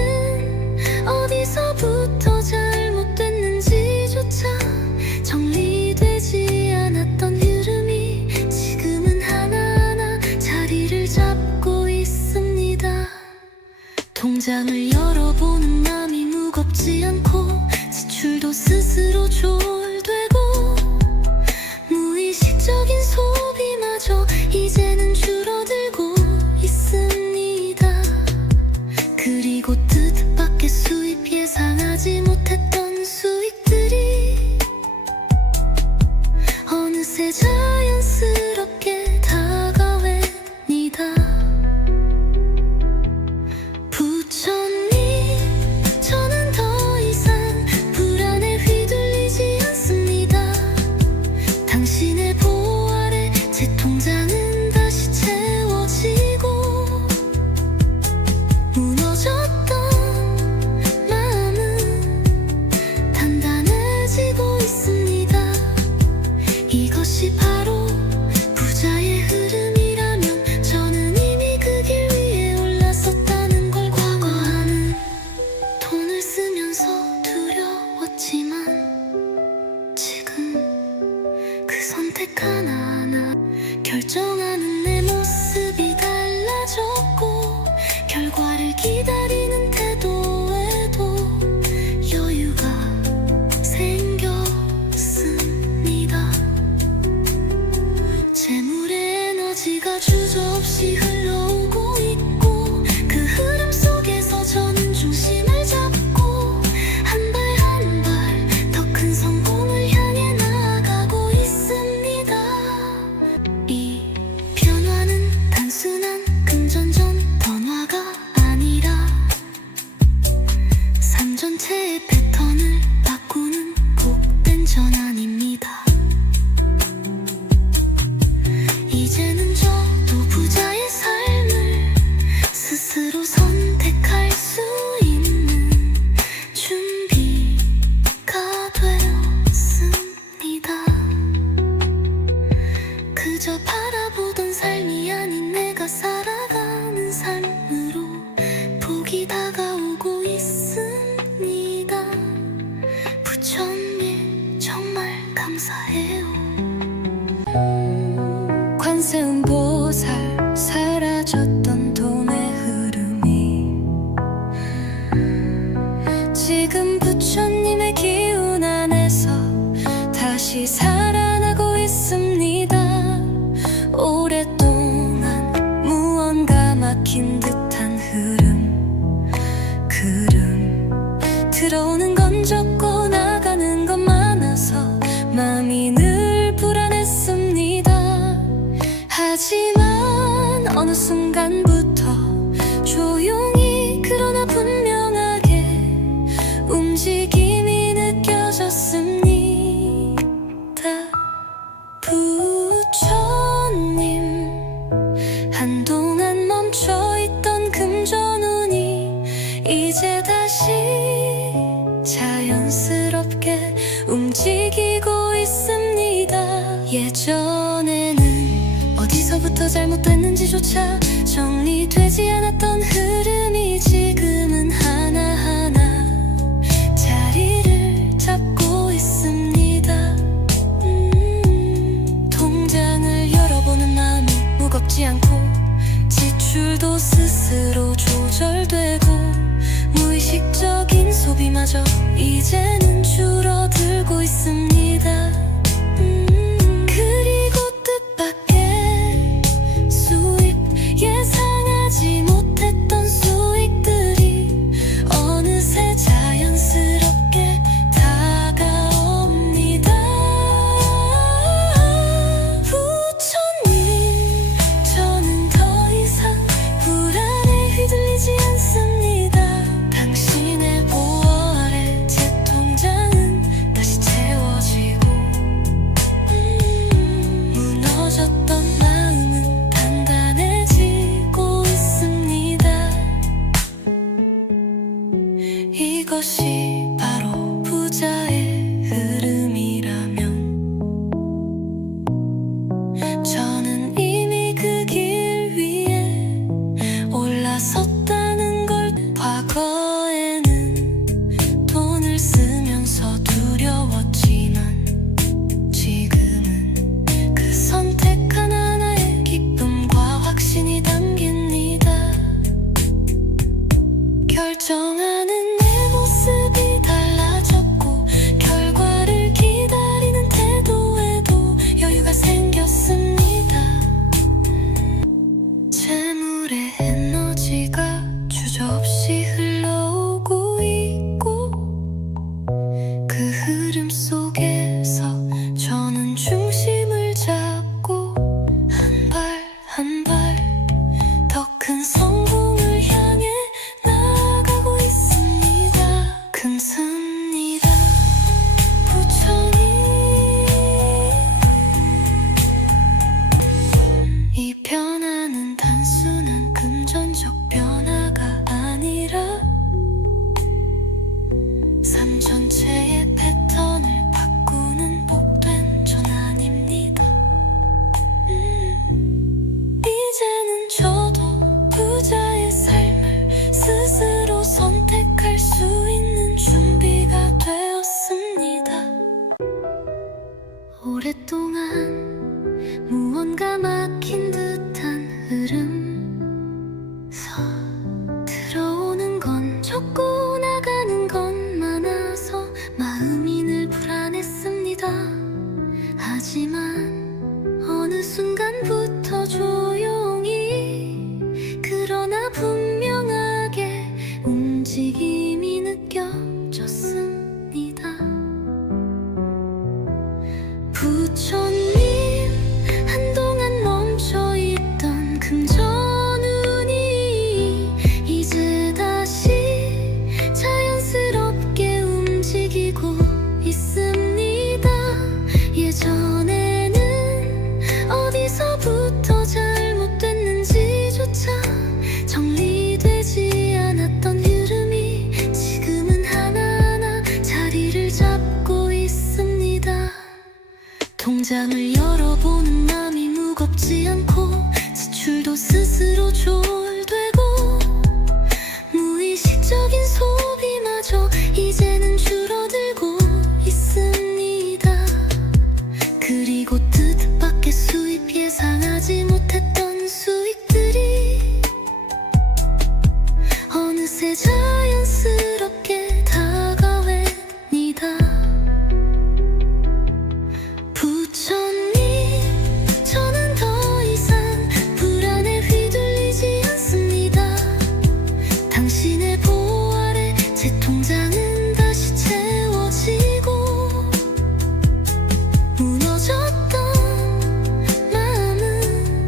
어디서부터 잘못됐는지조차 정리되지 않았던 흐름이 지금은 하나하나 자리를 잡고 있습니다. 통장을 열어보는 맘이 무겁지 않고 지출도 스스로 조율되고 무의식적인 소비마저 이제는 줄어들고 있습니다. 그리고 뜻밖의 수입, 예상하지 못했던 수익들이 어느새 자연스럽게 다가옵니다. 부처님, 저는 더 이상 불안에 휘둘리지 않습니다. 당신의 보호 아래 제 통장은 다시 채워지고 무너졌던 마음은 단단해지고 있습니다. 이것이 바로 부자의 흐름이라면 저는 이미 그 길 위에 올랐었다는 걸. 과거와는 돈을 쓰면서 두려웠지만 지금 그 선택 하나하나 결정하는 내 모습이 달라졌고 결과를 기다리는 태도에도 여유가 생겼습니다. 재물의 에너지가 주저없이 흘러오고 있고 그 흐름 속에서 저는 중심을 잡고 한 발 한 발 더 큰 성공을 향해 나아가고 있습니다. 이 변화는 단순한 금전전 변화가 아니라 삶 전체의 패턴을 바꾸는 복된 전환입니다. 이제는 저도 부자의 삶을 스스로 선택할 수 있는 준비가 되었습니다. 그저 바라보던 삶이 아닌 내가 살아가는 삶으로 복이 다가오고 있습니다. 부처님, 정말 감사해요. 관세음보살, 사라졌던 돈의 흐름이 지금 부처님의 기운 안에서 다시 살아나고 있습니다. 오랫동안 무언가 막힌 듯한 흐름 들어오는 건 적고 나가는 건 많아서 마음이 늘 불안했습니다. 하지만 어느 순간부터 조용히 그러나 분명하게 움직임이 느껴졌습니다. 부처님, 한동안 멈춰있던 금전운이 이제 다시 자연스럽게 움직이고 있습니다. 예전에는 어디서부터 잘못됐는지조차 정리되지 않았던 흐름이 지금은 하나하나 자리를 잡고 있습니다. 통장을 열어보는 마음이 무겁지 않고 지출도 스스로 조절되고 무의식적인 소비마저 이제는 줄어들고 있습니다. 그리고 뜻밖의 수입, 예상하지 못했던 수익들이 어느새 자연스럽게 다가옵니다. 부처님, 저는 더 이상 불안에 휘둘리지 않습니다. 당신의 보호 아래 제 통장은 다시 채워지고 올라섰다는 걸. 과거에는 돈을 쓰면서 두려웠지만 지금은 그 선택 하나하나에 기쁨과 확신이 담깁니다. 결정하는 내 모습이 달라졌고 결과를 기다리는 태도에도 여유가 생겼습니다. 재물의 에너지가 주저없이 흘러오고 있고 그 흐름 속에서 저는 중심을 잡고 한 발 한 발 더 큰 성공을 향해 나아가고 있습니다. 금습니다. 부처님, 이 변화는 단순한 금전적 변화가 아니라 삶 전체의 패턴을 바꾸는 복된 전환입니다. 이제는 저도 부자의 삶을 스스로 선택할 수 있는 준비가 되었습니다. 오랫동안 무언가 막힌 듯한 흐름 들어오는 건 적고 나가는 건 많아서 마음이 늘 불안했습니다. 하지만 어느 순간부터 조용히 그러나 분명하게 움직임이 느껴졌습니다. 부처님, 한동안 멈춰있던 금전운이 이제 다시 자연스럽게 움직이고 있습니다. 예전에는 어디서부터 잘못됐는지조차 정리되지 않았던 흐름이 지금은 하나하나 자리를 잡고 있습니다. 통장을 열어보는 맘이 무겁지 않고 지출도 스스로 조율되고 무의식적인 소비마저 이제는 줄어들고 있습니다. 그리고 뜻밖의 수입, 예상하지 못했던 수익들이 어느새 자연스럽게 다가옵니다. 부처님, 저는 더 이상 불안에 휘둘리지 않습니다. 당신의 보호 아래 제 통장은 다시 채워지고 무너졌던 마음은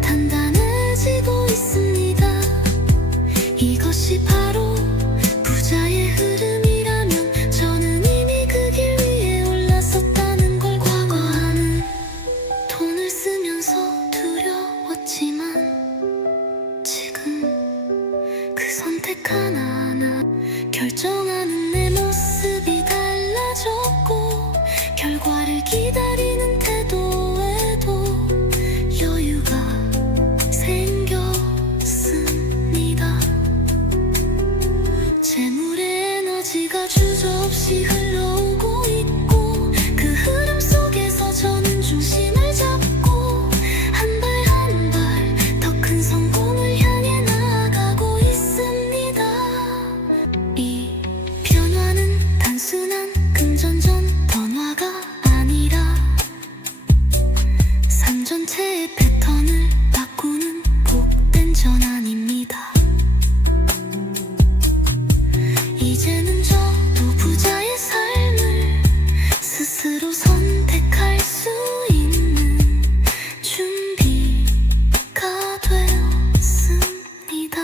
단단해지고 있습니다. 이것이 바로 부자의 흐름이라면 저는 이미 그 길 위에 올라섰다는 걸. 과거에는 돈을 쓰면서 두려웠지만 지금 그 선택 하나하나 결정하는 내 모습이 달라졌고 결과를 기다리는 태도에도 여유가 생겼습니다. 재물의 에너지가 주저없이 흘러오고 있고 그 흐름 속에서 저는 중심을 잡고 한 발 한 발 더 큰 성공을 향해 나아가고 있습니다. 이 변화는 단순한 금전적 변화가 아니라 삶 전체의 패턴을 바꾸는 복된 전환입니다. 이제는 저도 부자의 삶을 스스로 선택할 수 있는 준비가 되었습니다.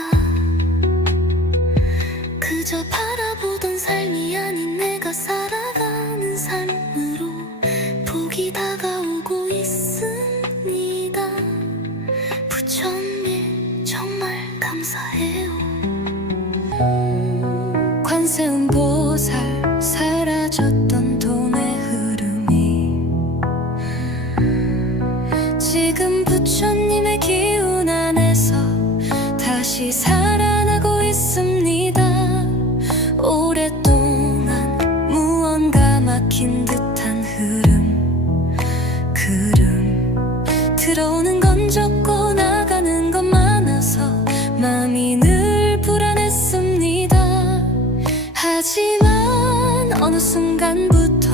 그저 바라보던 삶이 아닌 내가 살아가는 삶으로 복이 다가오고 있습니다. 부처님, 정말 감사해요. 관세음 보살, 사라졌던 돈의 흐름이 지금 부처님의 기운 안에서 다시 다시 살아나고 있습니다. 오랫동안 무언가 막힌 듯한 흐름 들어오는 건 적고 나가는 건 많아서 마음이 늘 불안했습니다. 하지만 어느 순간부터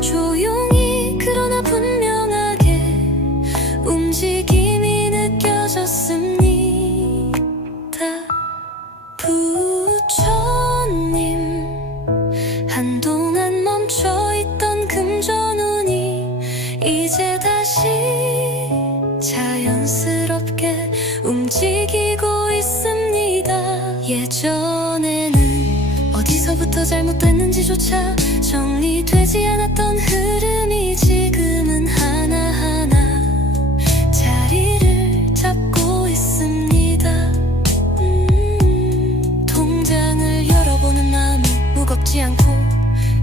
조용히 그러나 분명하게 움직임이 느껴졌습니다. 부처님, 한동안 멈춰있던 금전운이 이제 다시 자연스럽게 움직이고 있습니다. 예전에는 어디서부터 잘못됐는지조차 정리되지 않았던 흐름이 지금은 하나하나 자리를 잡고 있습니다. 통장을 열어보는 마음이 무겁지 않고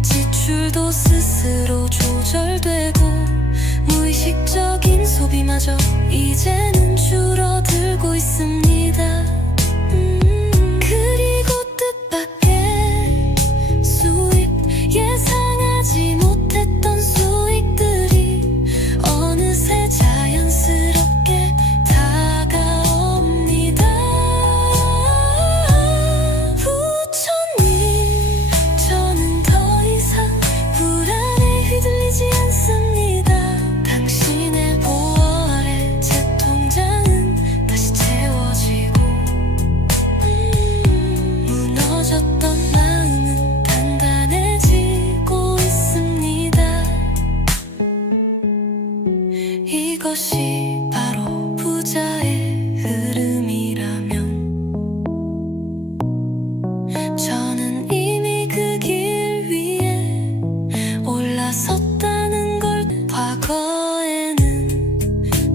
지출도 스스로 조절되고 무의식적인 소비마저 이제는 줄어들고 있습니다. 그리고 뜻밖의 수입, 예상하지 못했던 수익들이 어느새 자연스럽게 다가옵니다. 부처님, 저는 더 이상 불안에 휘둘리지 않습니다. 당신의 보호 아래 제 통장은 다시 채워지고 무너졌던 마음은 단단해지고 있습니다. 이것이 바로 부자의 흐름이라면 저는 이미 그 길 위에 올라섰다는 걸. 과거에는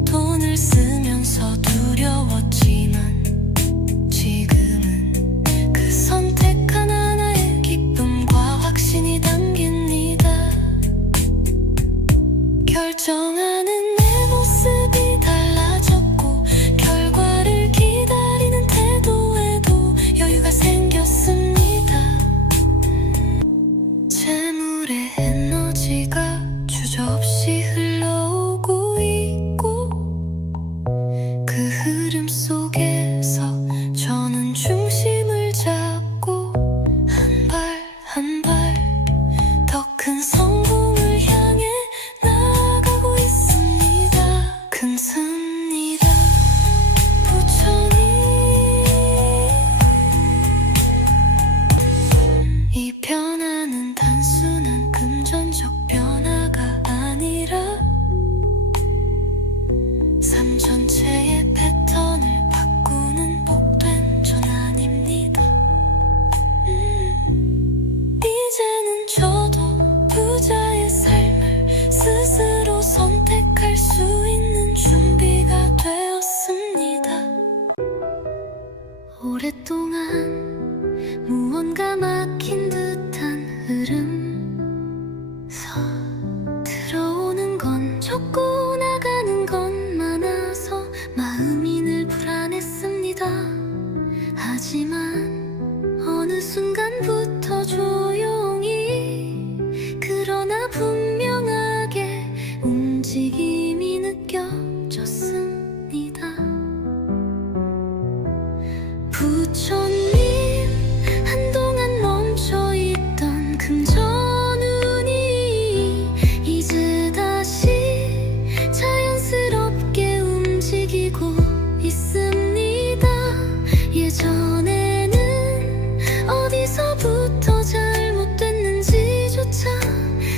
돈을 쓰면서 두려웠지만 지금은 그 선택 하나하나에 기쁨과 확신이 담깁니다. 결정하는 내 모습이 달라졌고 결과를 기다리는 태도에도 여유가 생겼습니다. 재물의 에너지가 주저없이 흘러오고 있고 그 흐름 속에서 저는 중심을 잡고 한 발 한 발 더 큰 성공을 향해 나아가고 있습니다. 금습니다. 부처님, 이 변화는 단순한 금전적 변화가 아니라 삶 전체의 패턴을 바꾸는 복된 전환입니다. 이제는 저도 부자의 삶을 스스로 선택할 수 있는 준비가 되었습니다. 오랫동안 무언가 막힌 듯한 흐름 들어오는 건 적고 나가는 건 많아서 마음이 늘 불안했습니다. 하지만 어느 순간부터 조용히 그러나 분명하게 움직임이 느껴졌습니다. 부처님, 한동안 멈춰있던 금전운이 이제 다시 자연스럽게 움직이고 있습니다. 예전에는 어디서부터 잘못됐는지조차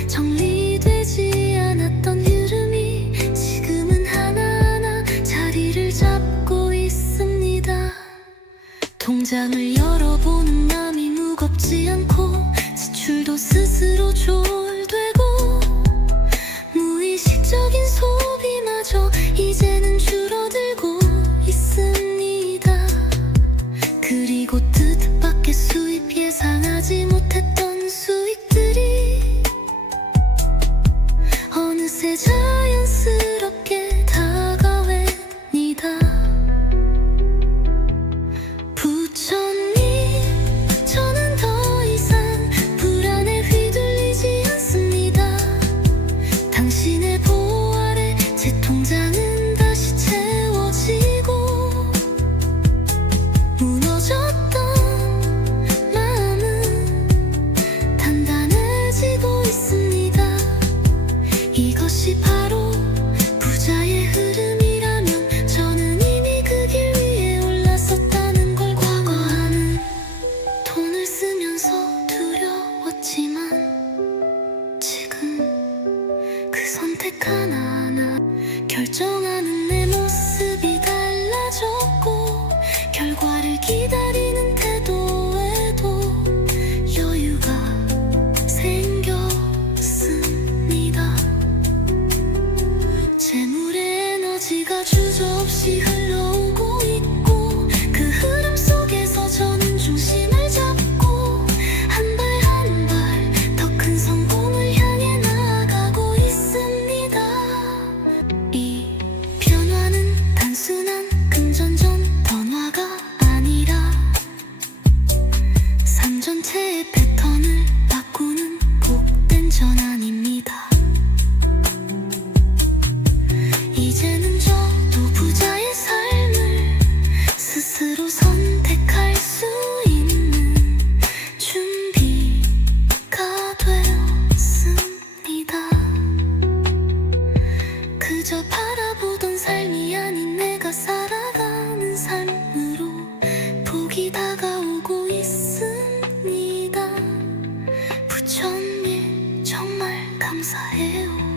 정리되지 않았던 흐름이 지금은 하나하나 자리를 잡고 있습니다. 통장을 열어보는 마음이 무겁지 않고 지출도 스스로 조절되고 무의식적인 소비마저 이제는 줄어들고 있습니다. 그리고 뜻밖의 수입, 예상하지 못했던 수익들이 어느새 자연스럽게 다가옵니다. 회복이 다가오고 있습니다. 부처님 정말 감사해요.